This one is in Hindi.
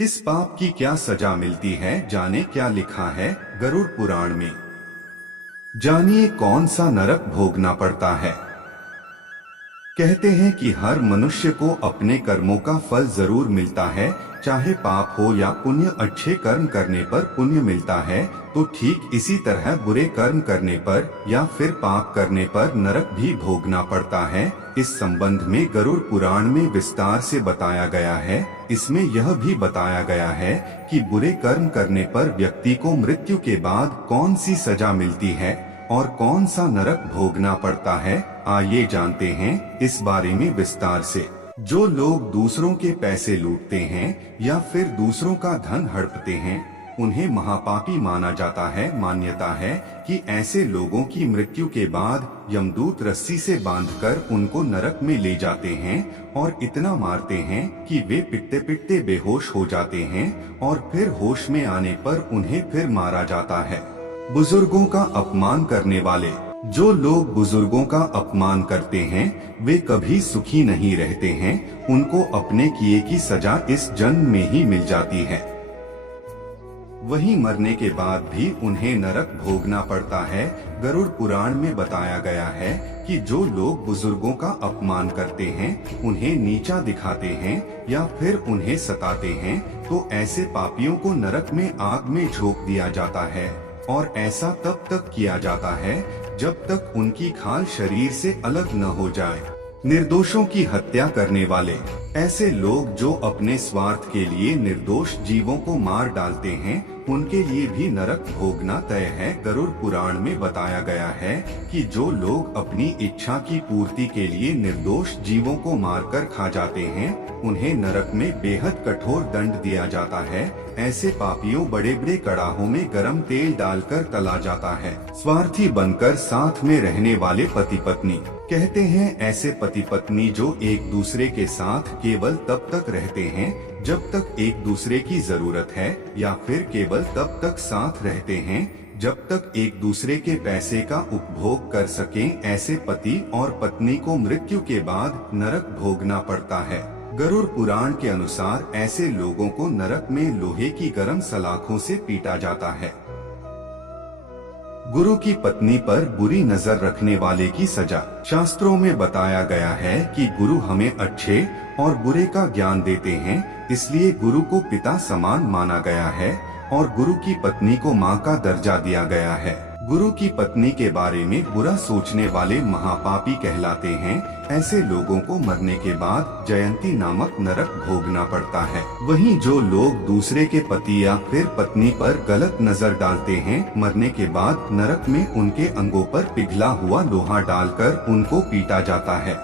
किस पाप की क्या सजा मिलती है, जाने क्या लिखा है गरुड़ पुराण में। जानिए कौन सा नरक भोगना पड़ता है। कहते हैं कि हर मनुष्य को अपने कर्मों का फल जरूर मिलता है, चाहे पाप हो या पुण्य। अच्छे कर्म करने पर पुण्य मिलता है, तो ठीक इसी तरह बुरे कर्म करने पर या फिर पाप करने पर नरक भी भोगना पड़ता है। इस संबंध में गरुड़ पुराण में विस्तार से बताया गया है। इसमें यह भी बताया गया है कि बुरे कर्म करने पर व्यक्ति को मृत्यु के बाद कौन सी सजा मिलती है और कौन सा नरक भोगना पड़ता है। आइए जानते हैं इस बारे में विस्तार से। जो लोग दूसरों के पैसे लूटते हैं या फिर दूसरों का धन हड़पते हैं, उन्हें महापापी माना जाता है। मान्यता है कि ऐसे लोगों की मृत्यु के बाद यमदूत रस्सी से बांधकर उनको नरक में ले जाते हैं और इतना मारते हैं कि वे पिटते पिटते बेहोश हो जाते हैं और फिर होश में आने पर उन्हें फिर मारा जाता है। बुजुर्गों का अपमान करने वाले। जो लोग बुजुर्गों का अपमान करते हैं वे कभी सुखी नहीं रहते हैं। उनको अपने किए की सजा इस जन्म में ही मिल जाती है। वहीं मरने के बाद भी उन्हें नरक भोगना पड़ता है। गरुड़ पुराण में बताया गया है कि जो लोग बुजुर्गों का अपमान करते हैं, उन्हें नीचा दिखाते हैं या फिर उन्हें सताते हैं, तो ऐसे पापियों को नरक में आग में झोंक दिया जाता है। और ऐसा तब तक किया जाता है जब तक उनकी खाल शरीर से अलग न हो जाए। निर्दोषों की हत्या करने वाले। ऐसे लोग जो अपने स्वार्थ के लिए निर्दोष जीवों को मार डालते हैं, उनके लिए भी नरक भोगना तय है। गरुड़ पुराण में बताया गया है कि जो लोग अपनी इच्छा की पूर्ति के लिए निर्दोष जीवों को मारकर खा जाते हैं, उन्हें नरक में बेहद कठोर दंड दिया जाता है। ऐसे पापियों बड़े बड़े कड़ाहों में गरम तेल डालकर तला जाता है। स्वार्थी बनकर साथ में रहने वाले पति पत्नी। कहते हैं ऐसे पति पत्नी जो एक दूसरे के साथ केवल तब तक रहते हैं जब तक एक दूसरे की जरूरत है, या फिर केवल तब तक साथ रहते हैं जब तक एक दूसरे के पैसे का उपभोग कर सकें। ऐसे पति और पत्नी को मृत्यु के बाद नरक भोगना पड़ता है। गरुड़ पुराण के अनुसार ऐसे लोगों को नरक में लोहे की गर्म सलाखों से पीटा जाता है। गुरु की पत्नी पर बुरी नजर रखने वाले की सजा। शास्त्रों में बताया गया है कि गुरु हमें अच्छे और बुरे का ज्ञान देते हैं, इसलिए गुरु को पिता समान माना गया है और गुरु की पत्नी को माँ का दर्जा दिया गया है। गुरु की पत्नी के बारे में बुरा सोचने वाले महापापी कहलाते हैं। ऐसे लोगों को मरने के बाद जयंती नामक नरक भोगना पड़ता है। वहीं जो लोग दूसरे के पति या फिर पत्नी पर गलत नजर डालते हैं, मरने के बाद नरक में उनके अंगों पर पिघला हुआ लोहा डालकर उनको पीटा जाता है।